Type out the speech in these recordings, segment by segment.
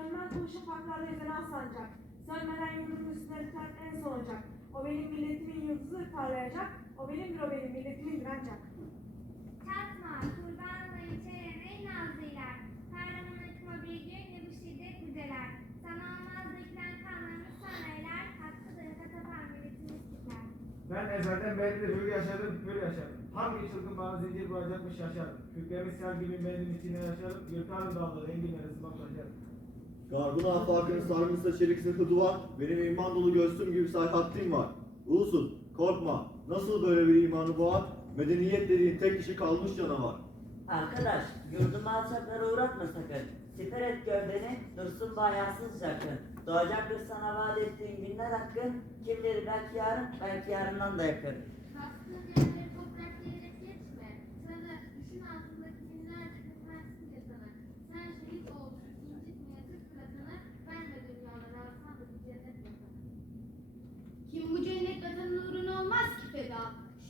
Sönmez bu şafaklarda yüzen az sancak. Sönmeden yurdumun üstüne biter en son ocak. O benim milletimin yıldızı parlayacak. O benimdir o benim milletimindir ancak. Çatma, kurban olayım çevrene ey nazlılar. Kahraman akıma bir gün ne bu şiddet müdeler. Sana olmaz dökülen kanlarımız sana eyler. Hakkıdır katapan milletimiz tutar. Ben ezelden beridir hür yaşadım, hür yaşadım. Hangi çılgın bana zincir vuracakmış şaşarım. Kürklerimi sel gibi benim içine yaşarım. Yırtarım dalları, enginleri sıvam taşarım. Garbın afakını sarmışsa çelik zırhı duvar, benim iman dolu göğsüm gibi sarhattim var. Ulusun, korkma, nasıl böyle bir imanı boğar? Medeniyet dediğin tek kişi kalmış canavar. Arkadaş, yurdumu alçaklara uğratma sakın. Siper et gövdeni, dursun bayansız yakın. Doğacaktır sana vaat ettiğin günler hakkın. Kim bilir belki yarın, belki yarından da yakın. Bastığın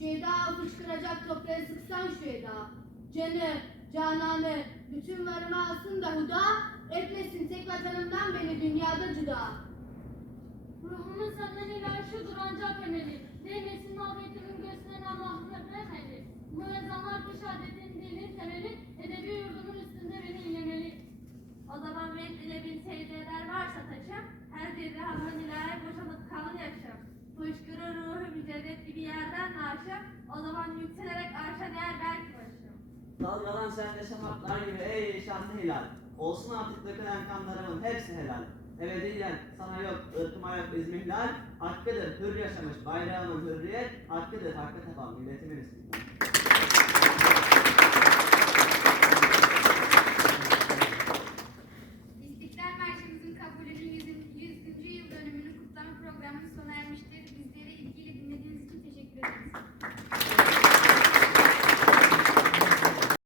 Şu eda fışkıracak toprağa sıksan şu. Canı, cananı, bütün varımı alsın da huda, etmesin tek vatanımdan beni dünyada cüda. Ruhumun senden ilerşiyordur ancak emeli. Değmesin mağduriyetimin naşım, o zaman yükselerek arşa değer belki başım. Dalgalan sende şafaklar gibi ey şanlı hilal. Olsun artık dökülen kanlarımın hepsi helal. Ebediyen sana yok, ırkıma yok izmihlal. Hakkıdır hür yaşamış bayrağımın hürriyet. Hakkıdır hakkı tapan milletimin istiklal.